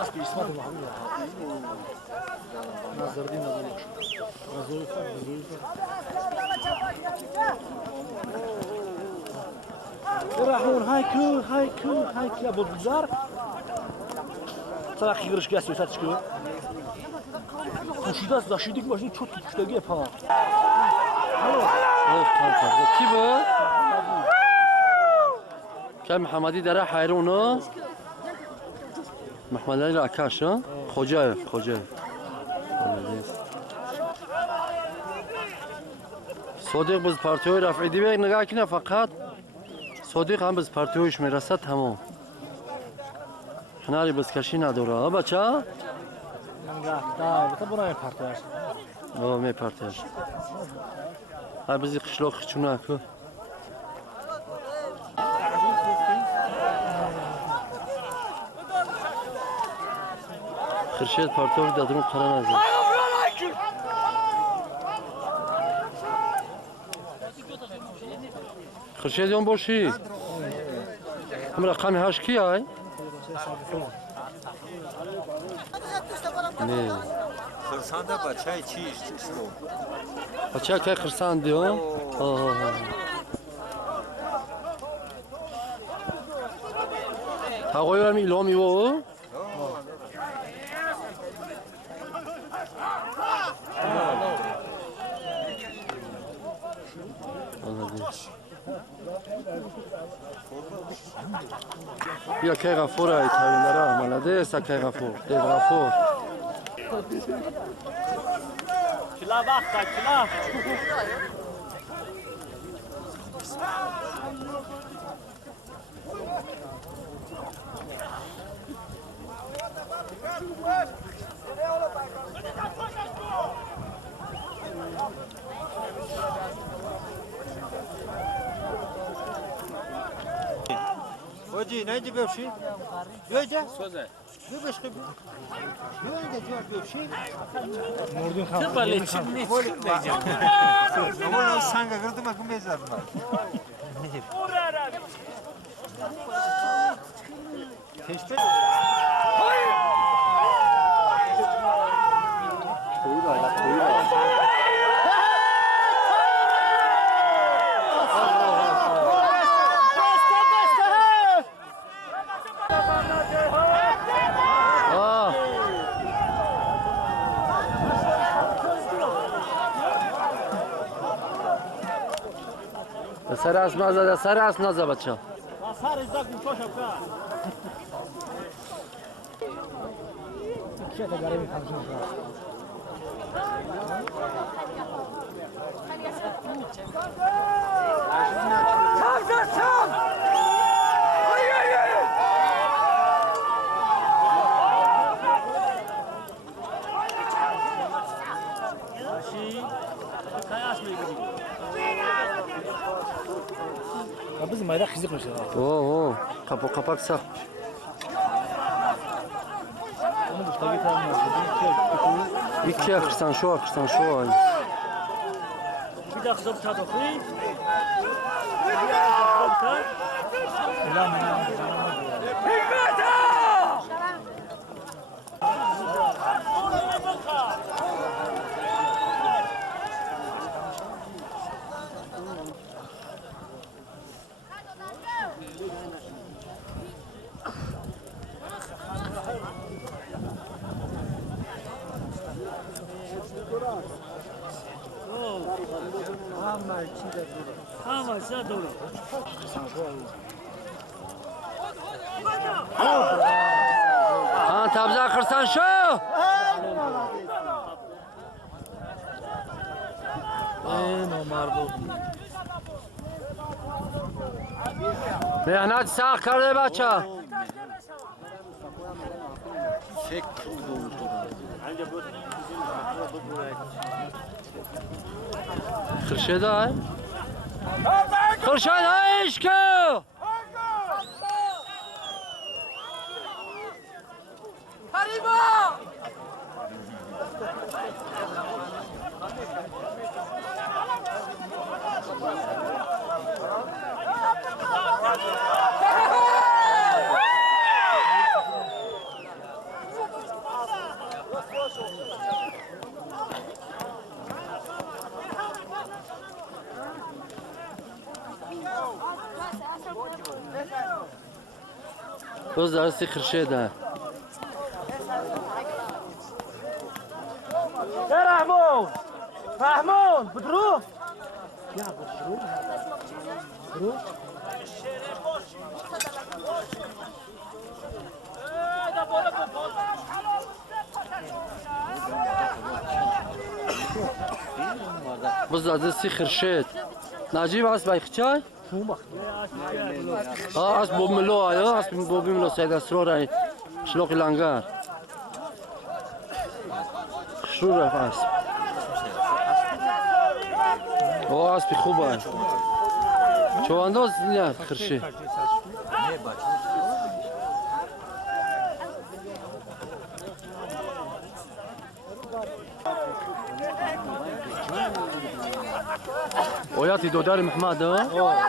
Aspi ismat mahmud. Nazardi nazar. راحون هاي ابو البزار طلع خيرش قاس وساتشكو خوشیداست داشتیک ماشین چوت پشتگی پا کی به که محمدی در حیرونه محمد علی عکاش خوجايف صادق biz partiyoy rafidi ve nigah kine fakat صادق هم biz partiyoyش میرسه تمام هنری biz کشی نداره ها بچه تا برای پارتیاش می پارتیاش های bizi qishloq chuna ku خرشید پارتیوی دادرون قرار نزد خرشید یون باشی هم رقمی هاش کی های؟ نه خرسانده بچه چیش اسلام بچه که خرساندی ها؟ هاگوی برمی ایلامی و؟ بیا که غفور های تاویلره ملدیس که غفور دیو غفور کلا وقت کلا Hoji, ne diyor bir şey? Böyle. Söze. Ne başka bir? Böyle diyor bir şey. Mordun khan. Tıpalı çimni diyeceğim. Ama o sanga gördüm akım bezar var. Teşte. سر است نزد بچه سر از داغ میشه کا چه داره میخوام biz mayda qiziq o'sha. Qapoq saq. Uni buxtaga ta'minlash. Ikki axirsan shu. Bir daqiqa to'xtatdi. Ama sen doğru. Tabza kırsan şu. Mehnat sağ kardeş bacı. خرشید های؟ خرشید هایش که حریبا باز درستی خرشیده يا رحمون رحمون بدرو يا بدرو بدرو باز درستی خرشید نجیب هست بای خچای؟ هست بوب ملو آیا هست بوبی ملو سید اسرار شلوک لنگر شو رفت هست هست خوبه چو انداز نه خرشید وياتي دوداري محمد ها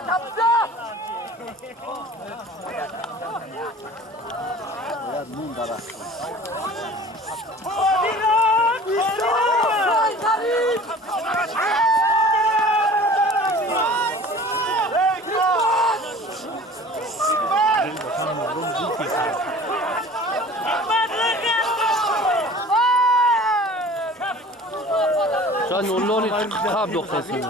نورلو خاب دختر سینه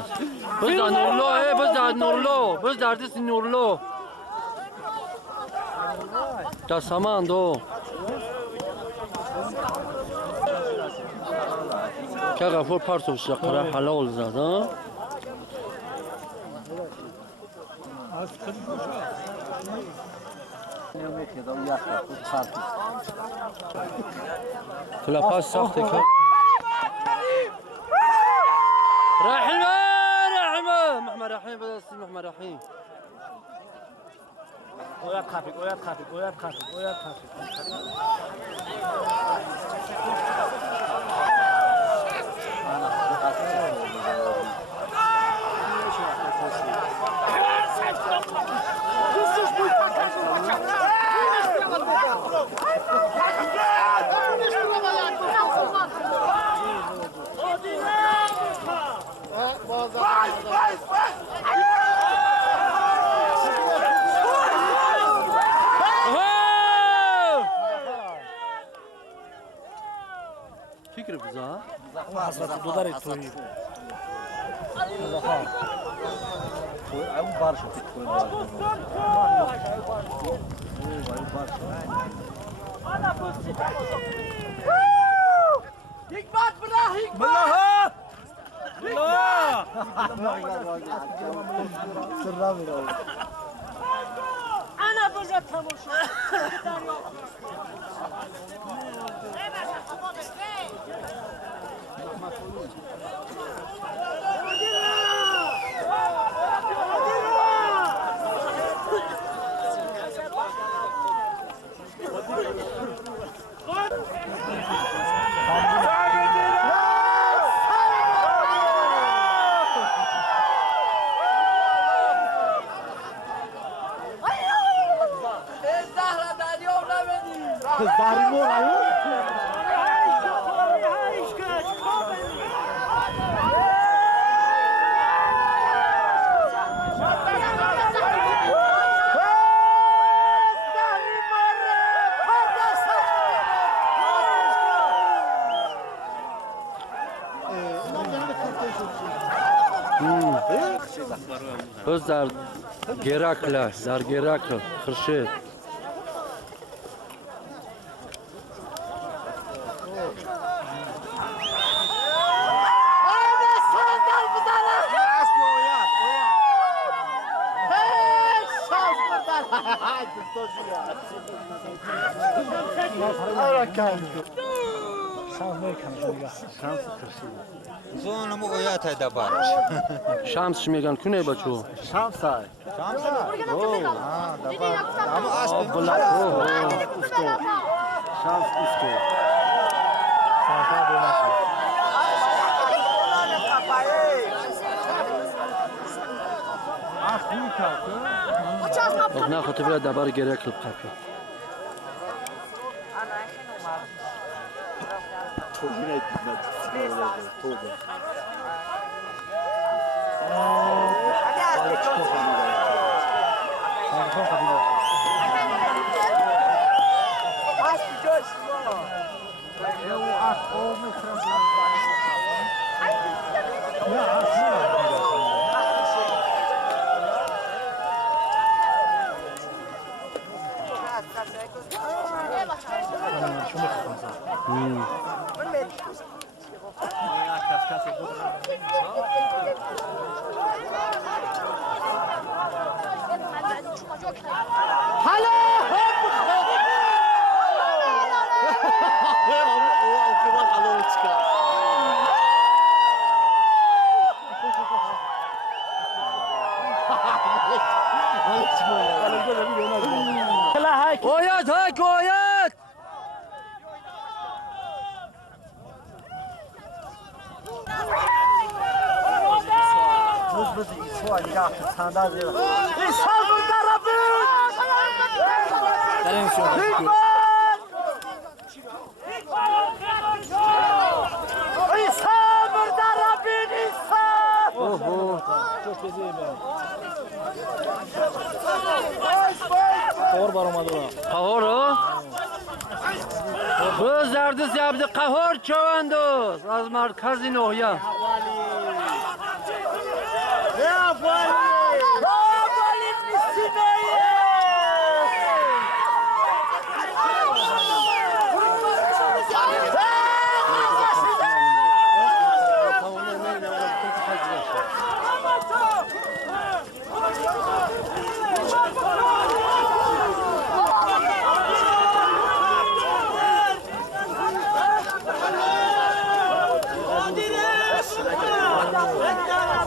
بس در نورلو بس در نورلو بس در دست نورلو در سامان دو که غفور پارتو شقره حلال زد ها کلاپاس ساخته که رحمة محمد رحيم بس محمد رحيم ويات خافك ويات خافك ويات خافك ويات خافك فكر بزا حضرت دوداري توي حكمت بالله انا بجد تماشا بس در گراکل در گراکل خرشید زون مو ويات هيدا بارش شمس میگن کنه بچو شمس های دبار عمو اسب بلا اسکو شمس اسکو نه خطبه دبار گراکل قاپی Oyat hak oyat. Biz İsrail yaxşı çanda zeyir. Derin şu an. Oho. Çok gezeyim ben. Doğru baramadı ona. Kahor o. Bu zerdis yaptı kahor çavandoz. Az markazin ohya.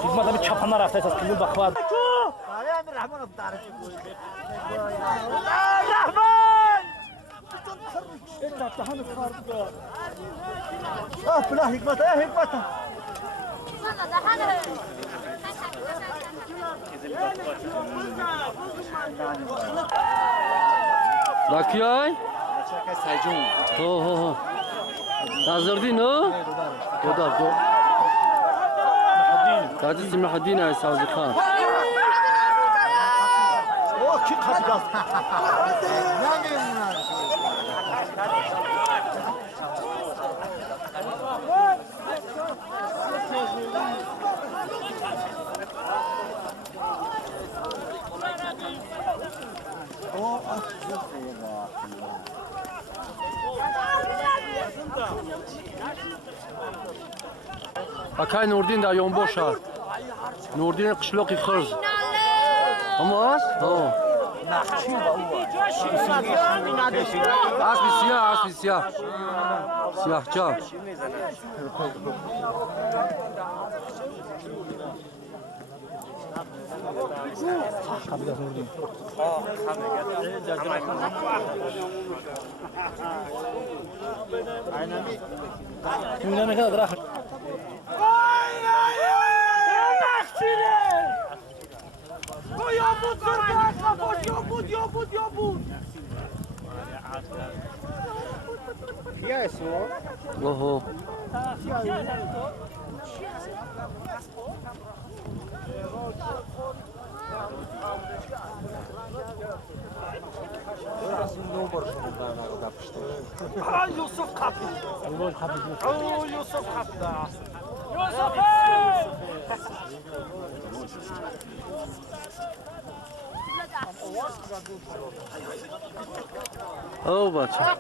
Hikmet abi çapanlar hafta esas kızıl bak var. Ah bırak Hikmet, Hikmet. Rakiyay? Ho ho ho. Hazırdın o? Dodar do. Tadis Muhaddin ay Sazi Khan. O kim kapacağız? Akay Nurdin da yon boşa. Nurdin kışloqi xırz. Ama az? Ho. Asbi siyah, asbi siyah. Siyahcan. Kimine ne kadar rahat. Oho. Yusuf kapı. Yusuf kapı. Yusuf! Oh bacha.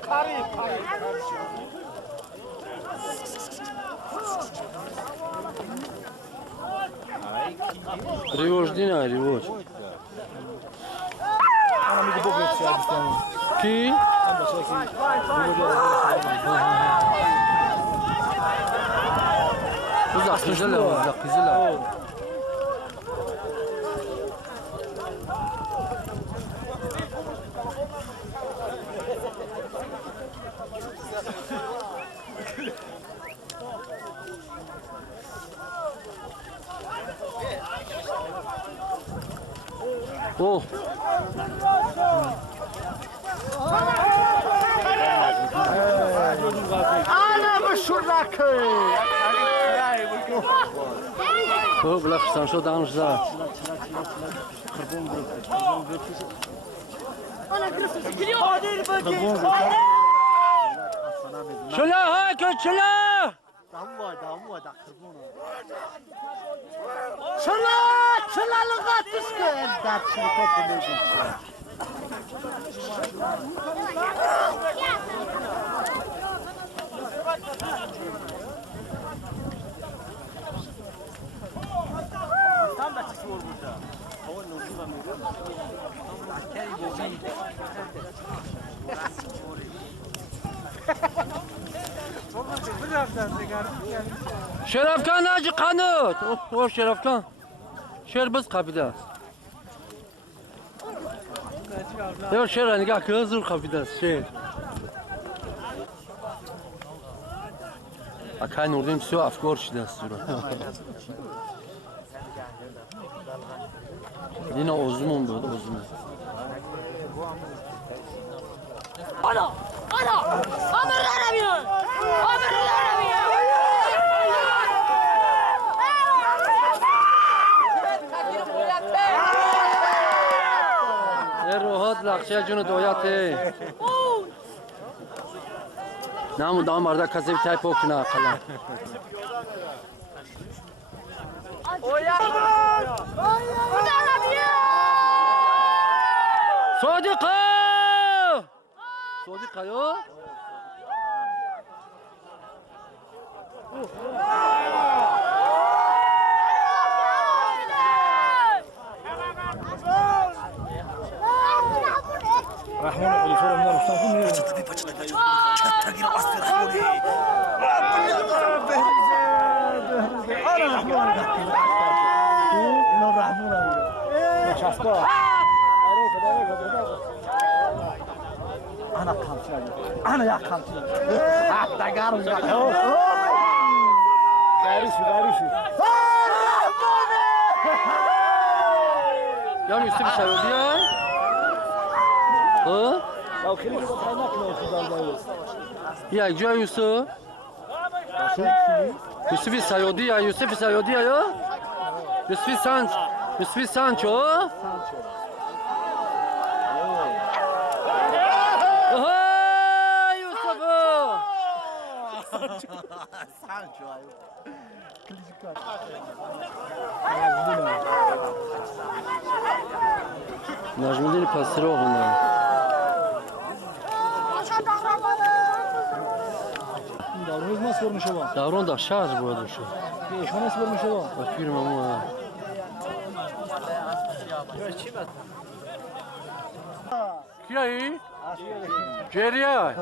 Rivoj din ay rivoj. Ana mi bok yok ya bir tane. Ki? Tam da şey Uzak kızıla, uzak kızıla. Oh. Ana bu şuradaki. Oh, bırak sen şu danışza. چلا ها که چلا دام وای قربونه چلا لغاتش که داد شرکت میگیم شرفکان آجی قانوت او شرفکان شیر بز قبیده است یا شیر نگاه که زور قبیده است شیر اکای نوردیم سو افکار شده است این اوزمون بود اوزمون آلا آمر نمیاد روحات لخشه جون دویاته نامو دام مردا کسی تای پوک نه قلا صادقه صادقه یو رحمون علی شو من مستقیم انا يا خالتي حتى قارب باريشي یا یوسف سعودی ها او خليك تطعمك لو في دالبايو یا جا یوسف یوسف سعودی یا یوسف سعودی یا یوسف سانچو نجمدین پسرو هنه دارونز ما سور میشه با دوران در شهر باید شد ایشون سور میشه با بکیر مامو کیایی؟ جریه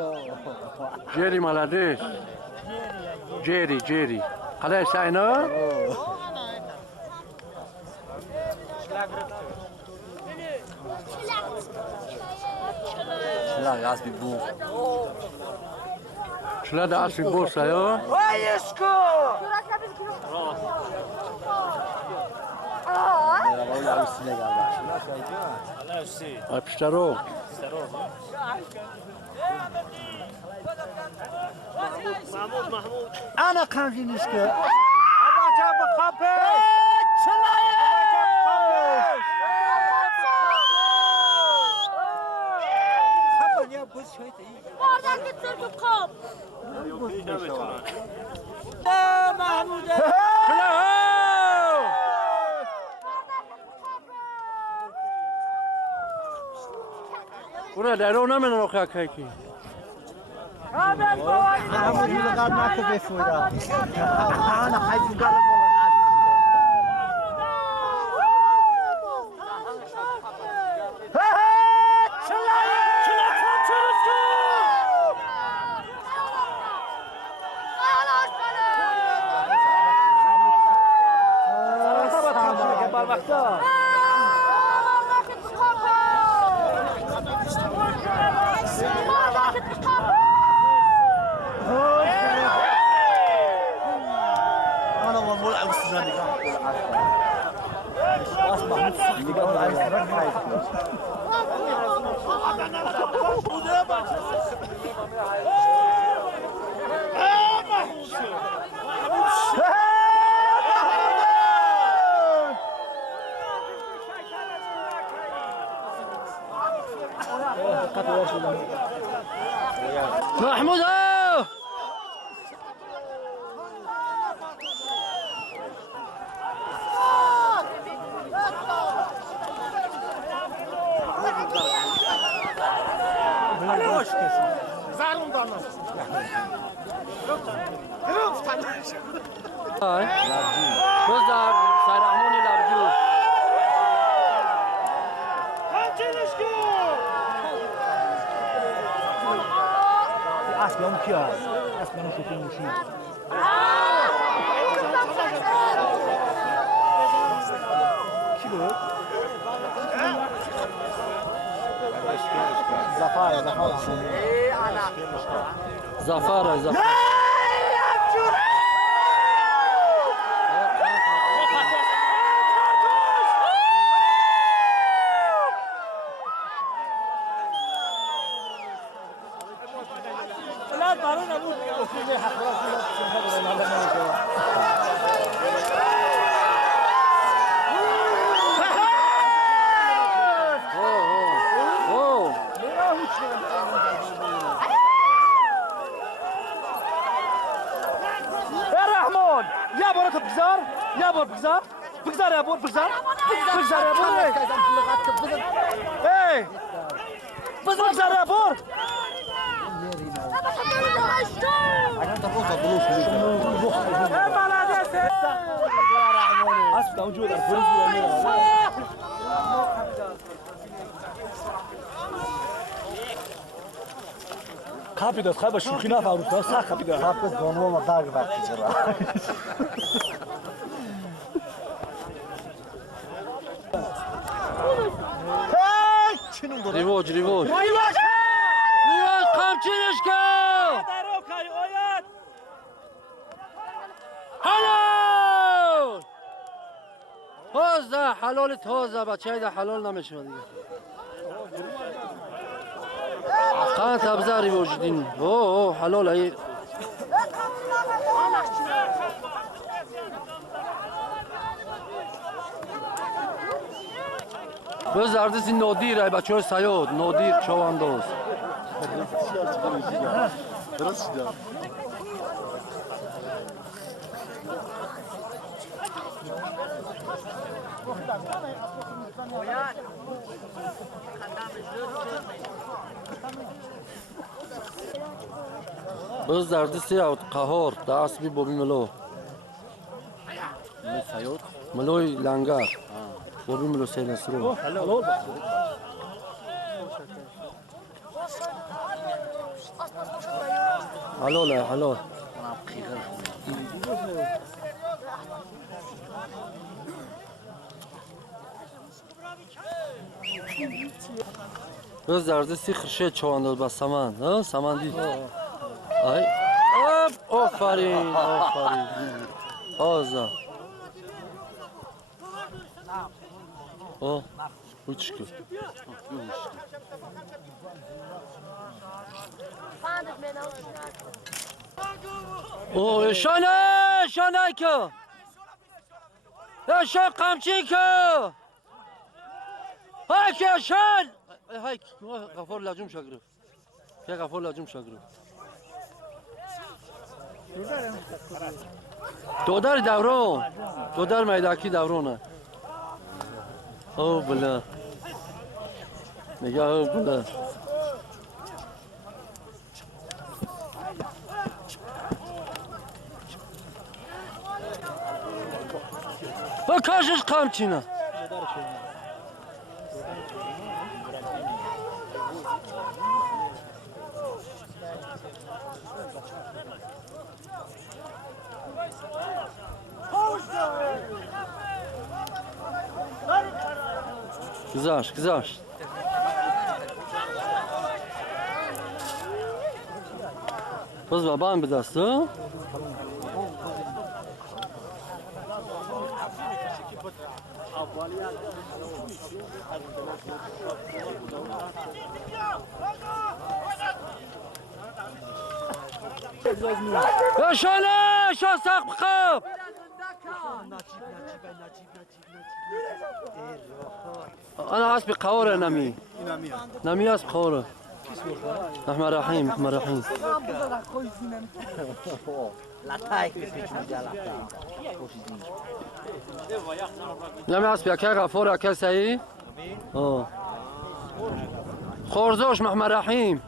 جری ملادش جری قلعه ساینا لا غاز بيبو شلا ده اصلی بورس یا ابشترو انا قامجي نشكو مادر بتر تو خواب محموده برو درو نمین رو خاکی کی محمود يلقى معك بفودا انا حاجي قال انا والله عاوز تجاني محمود های بزر سرحمونی لبجو اصلا اون کیه؟ اصلا اون شوخی موشی. کی بود؟ زفر لا برای نبود اصول حقیقت رحمان یا بار تو بگذار یا بار بگذار یا بار بگذار یا بار ای بگذار یا بار خابي خابا شوخي نافع ولا صح خابي خابي دونو ما داغ باقي جرا ریواج قمچینش کن حلال تازه حلال تازه بچه های ده حلال نمیشه دیگه قند تبزه ریواج دین اوه حلال ای به زردسی نادیر ای بچه های سیاد نادیر چوانداز بز زردسی اوت قهار دست بی بابی ملو ملوی لنگر بابی ملو سیل سرو حلال بز زردسی خرشه چوانداز با سمن ها سمن دید ای آفرین آزا uçku. O şana ki. Ya şan kamçı ki. Hay ki şan. Hay gafur lacım şagrı. Ya gafur lacım şagrı. دودار دورون دودار میداکی دورونه او بله نگاه او بله با کاشش قمچینه Güzel. Kız babam bir dastı. Ya şöyle, şasak bıkıp. أنا عايز بقورة نمي عايز بقورة رحمة رحيم نمي عايز بياكل غفورة أكل سعي خورزوش محمد رحيم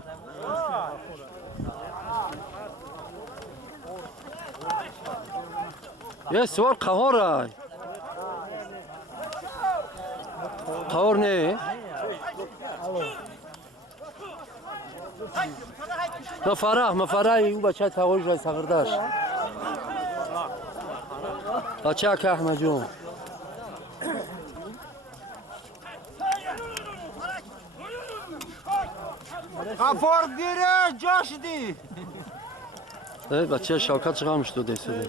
یه سوال قهاره قهار نه مفرح او بچه تاویش رای سغرداش بچه که احمد جون غفار گیره جاش دی بچه شوکت چقدر مشتو دیسته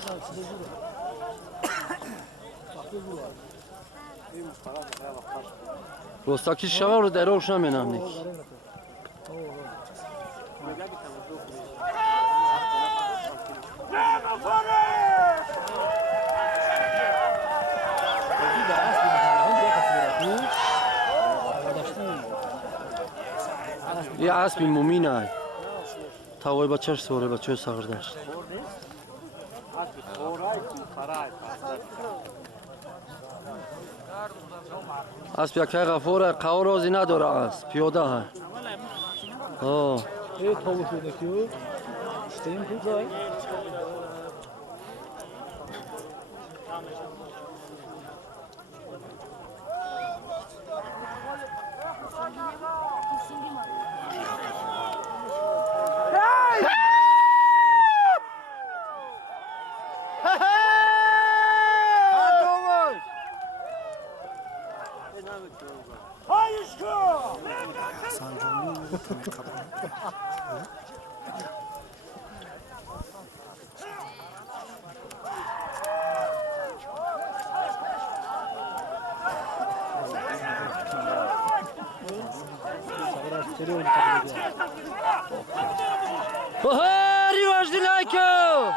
روستاکی شما رو در روش نمینم نیک یه اسبی مومینه تاوی بچهش سوره بچه سغردشت اسب یکی غفوره قهار رازی نداره اسب پیاده ها ریواج دلایکو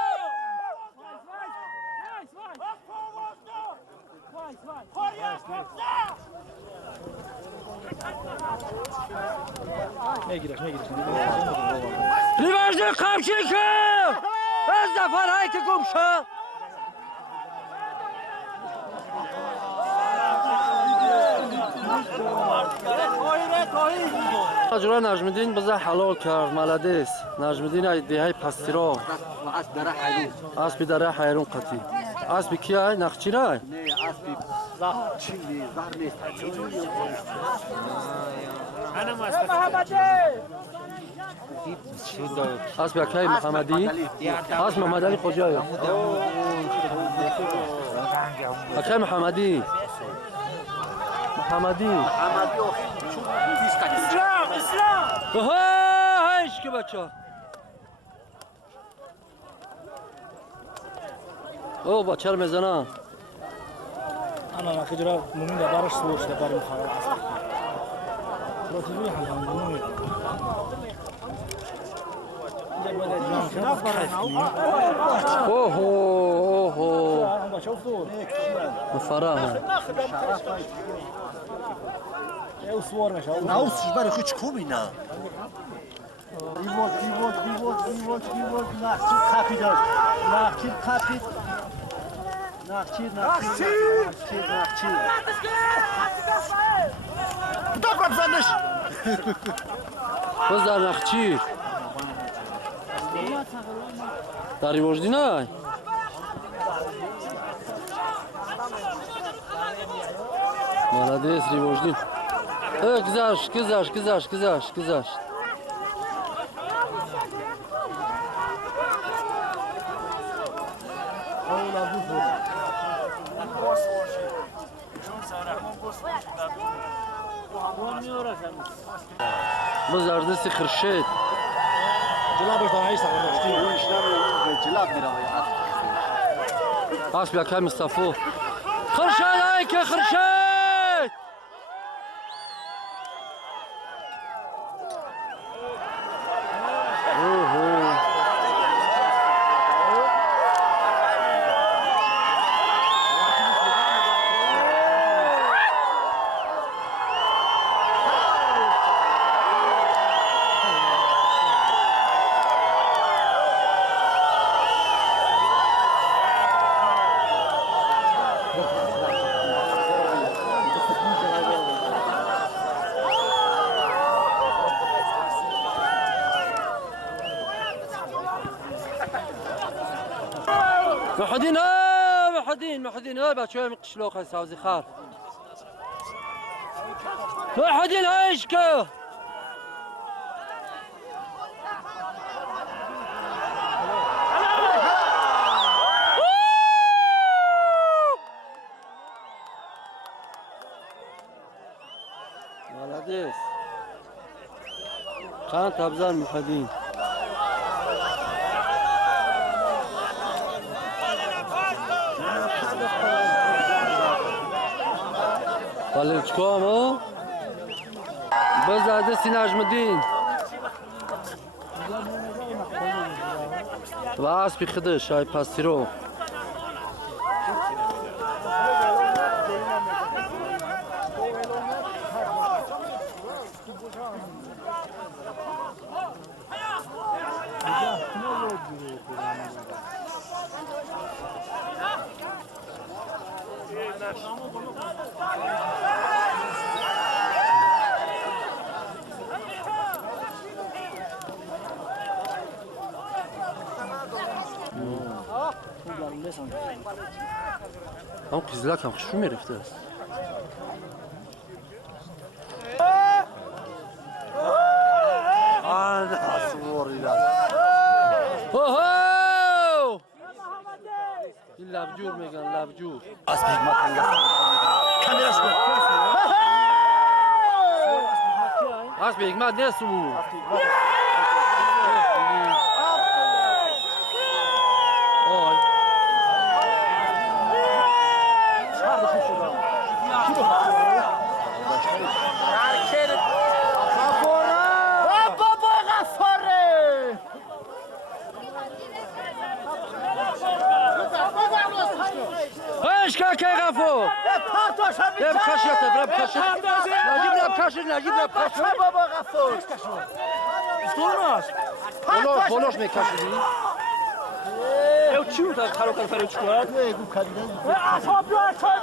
ریواج دل قمشی که از دفر های که گم شد اجرا نجمدین بزه حلال کرد ملدیس نجمدین ایده های پستیرا اسبی داره حیرون قطی اسبی کی های نخچی رای؟ نه اسبی چیلی زهر نیست اسبی اکی محمدی اسب محمد علی کجایی؟ اکی محمدی اسلام هایش که بچه او بچه رو میزنن انا خجرا مومن دبارش سوش دبار مخالف رو تجوی حال مومن اوه مفرح ناوسش برای خیچ خوبی نه بیواد نخچیر کپی داشت نخچیر بدا کن زنش باز در نخچیر در ریواجدی نه مالدیس ریواجدی گذشت بزار دستی خرشید جلابش دانایی ساقداشتی جلاب میرم اسب یکی مصطفی خرشید ای که خرشید محدين های بچه های قشلاق های سازی خار محدین هایش که مالدیس خان تبزار محدین بالچکامو بزاده سی نجمدین و اسبی خودش های پستیرو هم قزلک هم خشو میرفته است این لبجور میگن لبجور اسب حکمت نیست او که غفور برم کشیت برم کشیت نجیب رب کشید بابا غفور بولوش میکشیدی Eu tio tá caro que farei chocolate. Asop yo asop.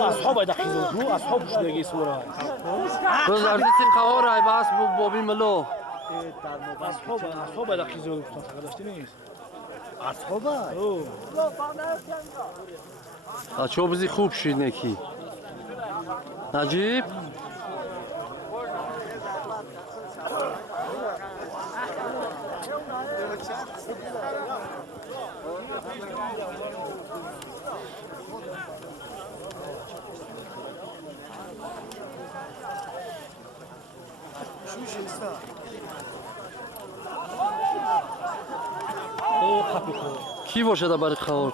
اصحاب دقیقو اصحاب شدگی سورا روز ارزی قوار ای باس بوبی ملو اصحاب دقیقو گفتن داشتی نیست اصحاب چه بزی خوب شید نکی نجیب کی باشه دا برای خوار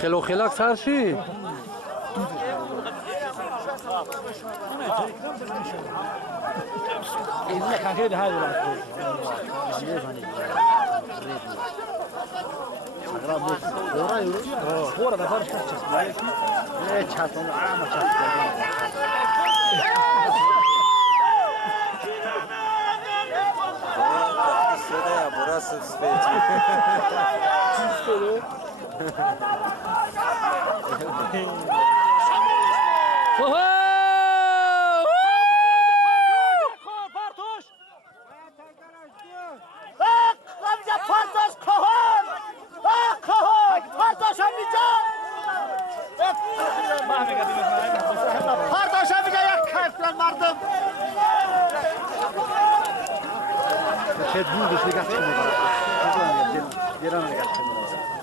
خلو خلاک سر چی؟ إذا كان كده هذا هو ده فرش كاتش ليه تشاتون عام Sıraya burası speci.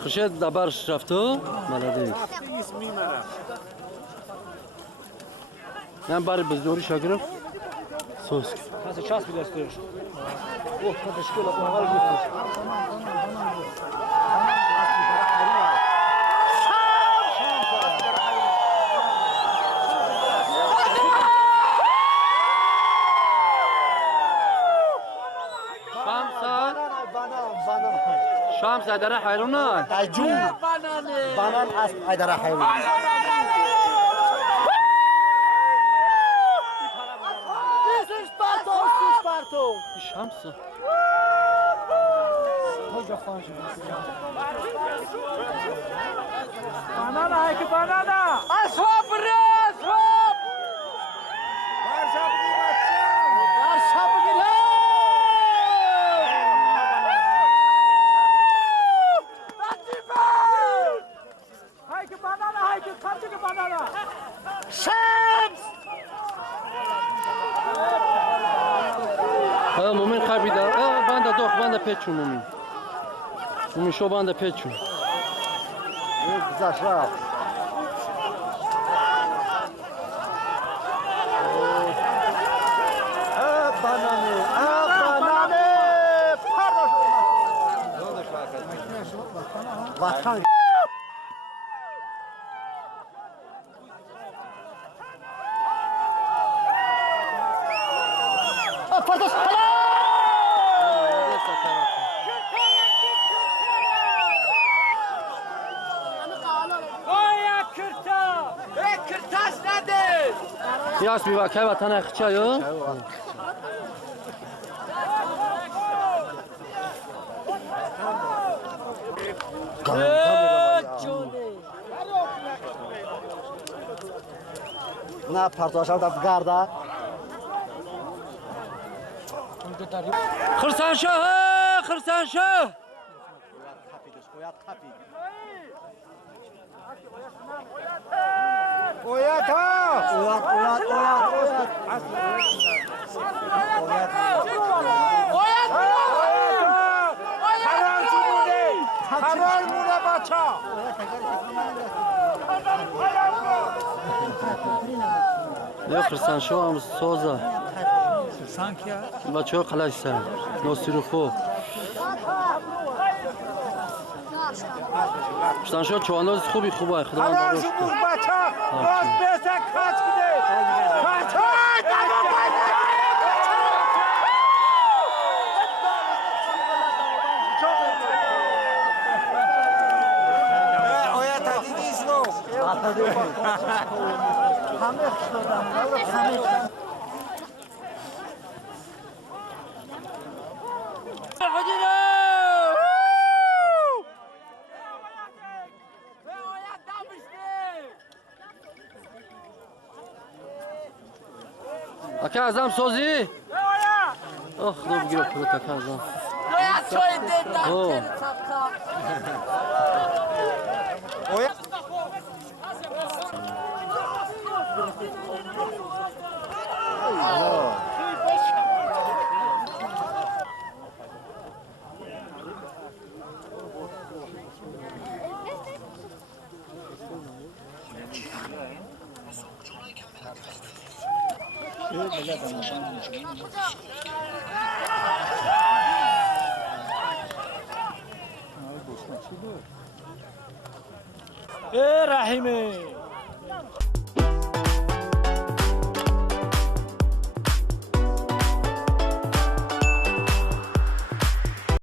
خشید دبرش رفتو مالدیس من برای بزدوری شاگرم سوسک هذا شاس بدستش اوه هذا شكله اول شمس اداره حیرونه جون بانان اسب ایداره حیرون شمس Banana, hai que banana! اسحاب ره اسحاب برشا بگیر Hai que banana, hai que kaçı que banana! شمس ها مومن خبیده بنده دوخ بنده پیچون مومن شو بنده پیچون گذشت رفت بانانه پرداش وطن پرداش Oya kırta! Kırtaş nedir? یاس بیوا که وطن اخچه یا نه پرداش هم دفت گرده خرسانشاه خرسانشاه اویت ها خبر مونه بچه یا خرسانشاه هم سوزه بچه ها قلعه سر ناصر خو خرسانشاه چوانداز خوبی خوبه خداوند خبر داشت شمون بچه باز بسه کچ بده بچه اویت دیدیش رو همه خشتادم همه اکه ازم سوزی آه خدا بگیره پروت اکه ازم Oya çoğun devlet! اوه Ey Rahime!